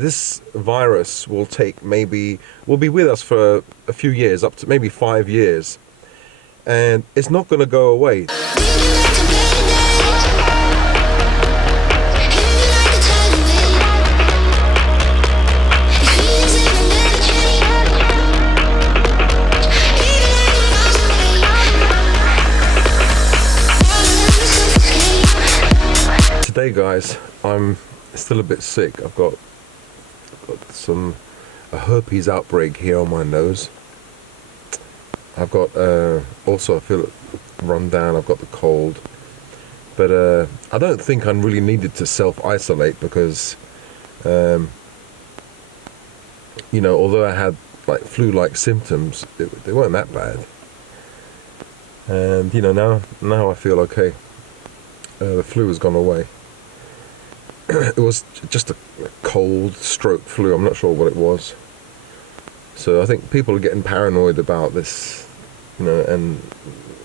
this virus will be with us for a few years, up to maybe 5 years, and it's not going to go away. Today, guys, I'm still a bit sick. I've got a herpes outbreak here on my nose. I've got also I feel run down. I've got the cold, but I don't think I really needed to self-isolate because although I had like flu-like symptoms, they weren't that bad. And now I feel okay. The flu has gone away. It was just a cold stroke flu. I'm not sure what it was. So I think people are getting paranoid about this, and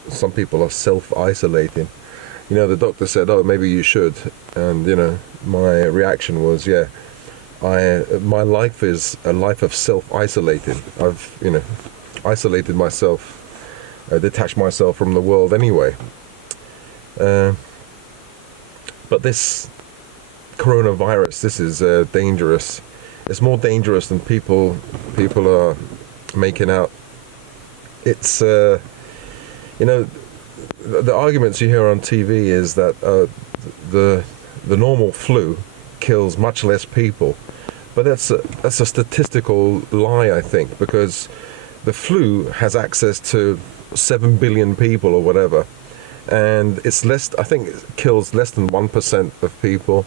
some people are self-isolating. The doctor said, "Oh, maybe you should," and my reaction was, "Yeah, my life is a life of self-isolating. I've isolated myself, detached myself from the world anyway." But this coronavirus, this is dangerous. It's more dangerous than people are making out. It's the arguments you hear on TV is that the normal flu kills much less people, but that's a statistical lie, I think, because the flu has access to 7 billion people or whatever, and it's less. I think it kills less than 1% of people.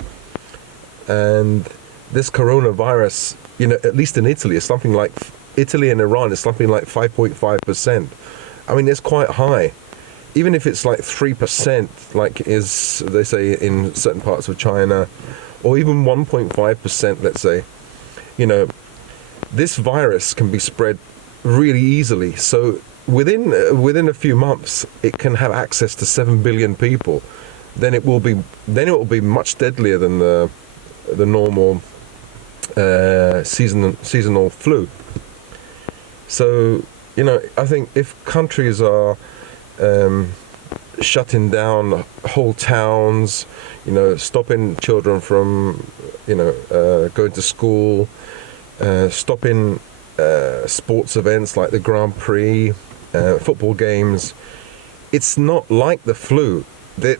And this coronavirus, at least in Italy, is something like Italy and Iran is something like 5.5%. I mean, it's quite high. Even if it's like 3%, like is they say in certain parts of China, or even 1.5%, let's say, this virus can be spread really easily. So within a few months, it can have access to 7 billion people. Then it will be much deadlier than the normal seasonal flu. So I think if countries are shutting down whole towns, stopping children from going to school, stopping sports events like the Grand Prix, football games, it's not like the flu. The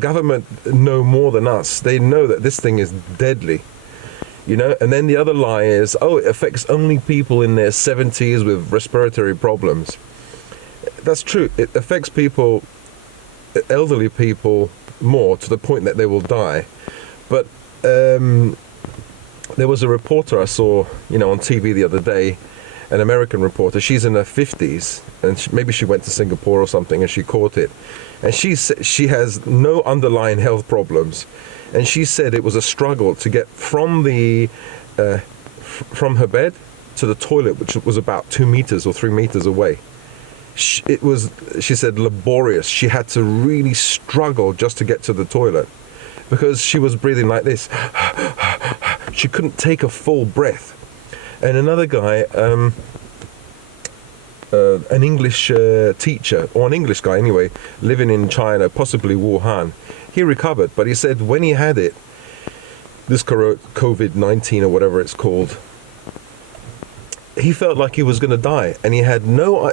government know more than us. They know that this thing is deadly, and then the other lie is, oh, it affects only people in their 70s with respiratory problems. That's true. It affects people, elderly people, more to the point that they will die. But there was a reporter I saw, on TV the other day, an American reporter. She's in her 50s, and maybe she went to Singapore or something, and she caught it. And she has no underlying health problems, and she said it was a struggle to get from her bed to the toilet, which was about 2 meters or 3 meters away. She said, laborious. She had to really struggle just to get to the toilet because she was breathing like this. She couldn't take a full breath. And another guy, an English teacher, or an English guy anyway, living in China, possibly Wuhan, he recovered, but he said when he had it, this COVID-19 or whatever it's called, he felt like he was going to die, and he had no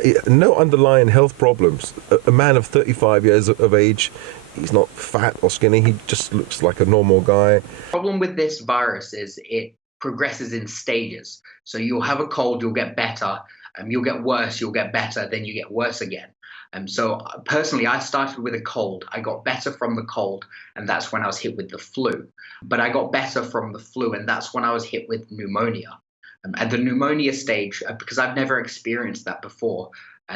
underlying health problems. A man of 35 years of age, he's not fat or skinny, he just looks like a normal guy. The problem with this virus is it progresses in stages. So you'll have a cold, you'll get better, you'll get worse, you'll get better, then you get worse again. So personally, I started with a cold. I got better from the cold, and that's when I was hit with the flu. But I got better from the flu, and that's when I was hit with pneumonia. At the pneumonia stage, because I've never experienced that before,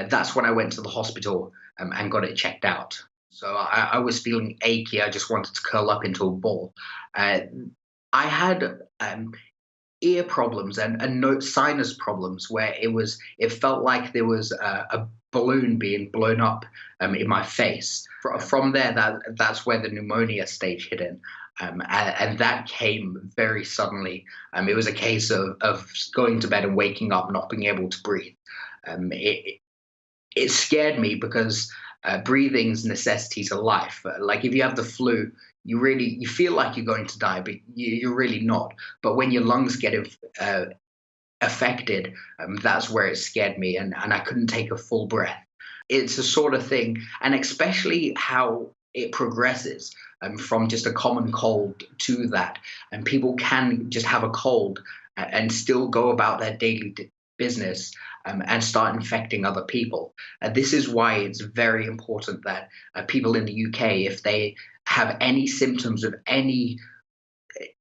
that's when I went to the hospital and got it checked out. So I was feeling achy. I just wanted to curl up into a ball. I had ear problems and sinus problems where it felt like there was a balloon being blown up in my face. From there, that's where the pneumonia stage hit in. And that came very suddenly. It was a case of going to bed and waking up not being able to breathe. It scared me because breathing's necessity to life. Like if you have the flu, you feel like you're going to die, but you're really not. But when your lungs get uh, affected, that's where it scared me, and I couldn't take a full breath. It's a sort of thing, and especially how it progresses from just a common cold to that, and people can just have a cold and still go about their daily business and start infecting other people. This is why it's very important that people in the UK, if they have any symptoms of any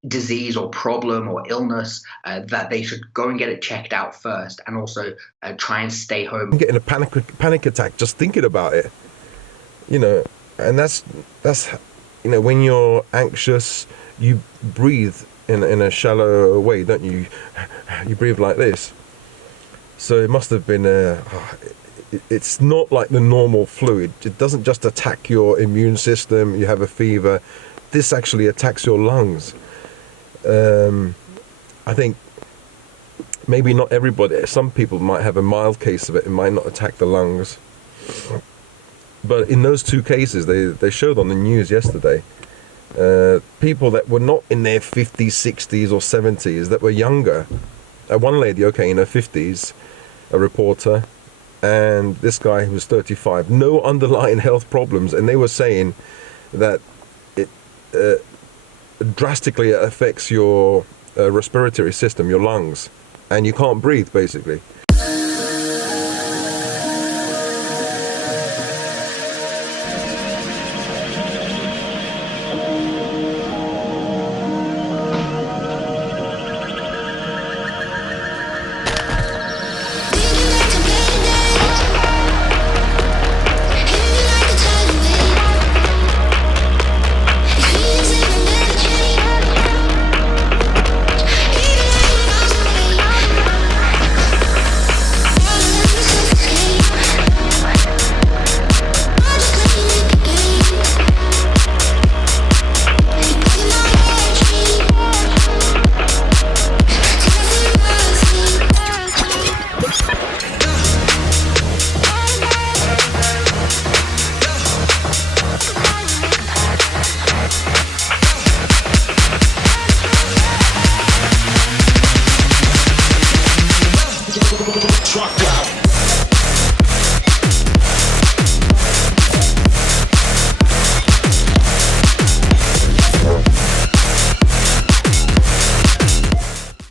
disease or problem or illness, that they should go and get it checked out first, and also try and stay home. I'm getting a panic attack just thinking about it, and that's when you're anxious, you breathe in a shallow way, don't you? You breathe like this. So it must have been it's not like the normal flu. It doesn't just attack your immune system. You have a fever. This actually attacks your lungs. I think maybe not everybody. Some people might have a mild case of it. It might not attack the lungs. But in those two cases, they showed on the news yesterday, people that were not in their 50s, 60s or 70s, that were younger. One lady, in her 50s, a reporter, and this guy who was 35, no underlying health problems. And they were saying that it drastically affects your respiratory system, your lungs, and you can't breathe, basically.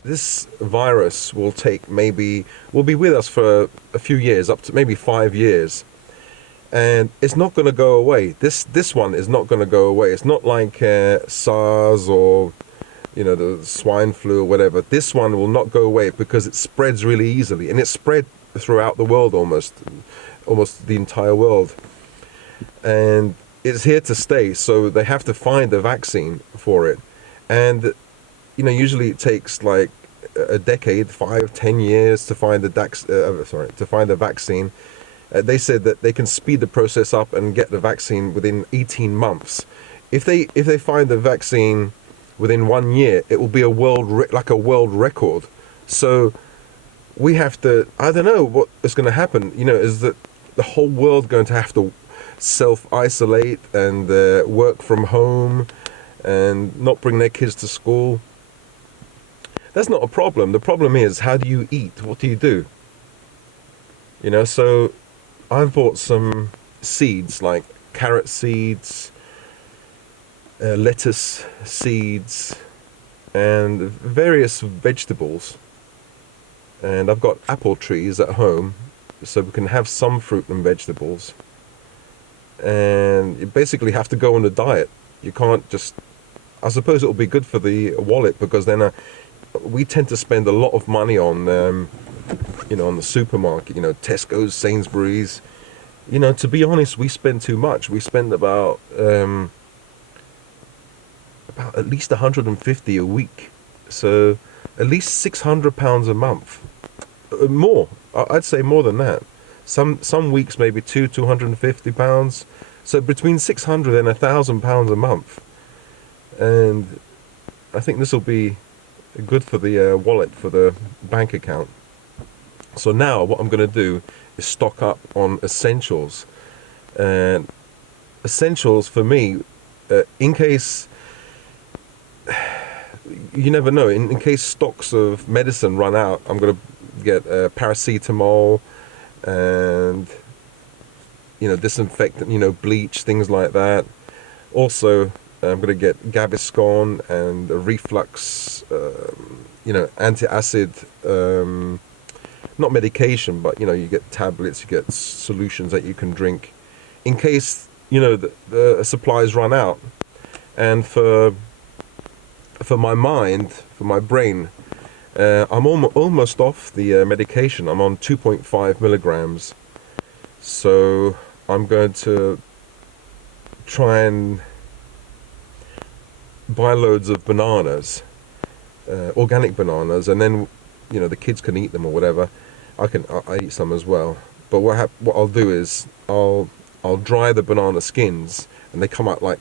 This virus will be with us for a few years, up to maybe 5 years, and it's not going to go away. This one is not going to go away. It's not like SARS or the swine flu or whatever. This one will not go away because it spreads really easily, and it's spread throughout the world, almost the entire world, and it's here to stay. So they have to find a vaccine for it, and usually it takes like a decade, 5-10 years to find a vaccine. They said that they can speed the process up and get the vaccine within 18 months. If they find the vaccine within 1 year, it will be a world record. So we have to. I don't know what is going to happen. Is that the whole world going to have to self-isolate and work from home and not bring their kids to school? That's not a problem. The problem is, how do you eat? What do you do? So I've bought some seeds, like carrot seeds, lettuce seeds, and various vegetables. And I've got apple trees at home, so we can have some fruit and vegetables. And you basically have to go on a diet. You can't just... I suppose it'll be good for the wallet, because then we tend to spend a lot of money on, on the supermarket, Tesco's, Sainsbury's. To be honest, we spend too much. We spend about at least 150 a week. So at least £600 a month. More. I'd say more than that. Some weeks maybe £250. So between £600 and £1,000 a month. and I think this will be good for the wallet, for the bank account. So now what I'm going to do is stock up on essentials. And essentials for me, in case, you never know, in case stocks of medicine run out, I'm going to get paracetamol and, disinfectant, bleach, things like that. Also, I'm going to get Gaviscon and a reflux, antacid, not medication, but you get tablets, you get solutions that you can drink in case the supplies run out. And for my mind, for my brain, I'm almost off the medication. I'm on 2.5 milligrams, so I'm going to try and buy loads of bananas, organic bananas, and then the kids can eat them or whatever. I eat some as well. But what I'll do is I'll dry the banana skins, and they come out like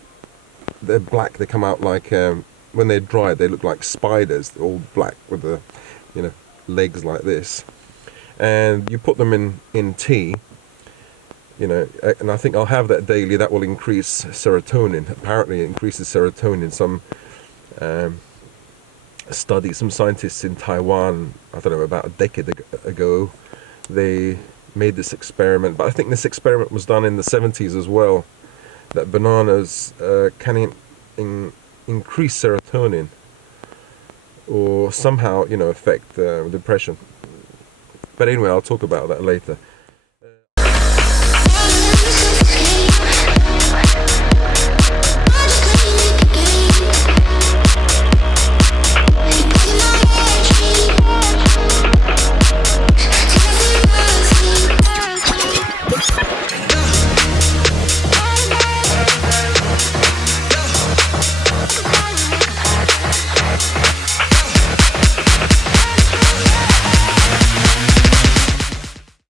they're black. They come out like when they're dried, they look like spiders. They're all black with the legs like this. And you put them in tea. And I think I'll have that daily. That will increase serotonin. Apparently, it increases serotonin. Some some scientists in Taiwan, I don't know, about a decade ago, they made this experiment. But I think this experiment was done in the 70s as well. That bananas can increase serotonin, or somehow affect depression. But anyway, I'll talk about that later.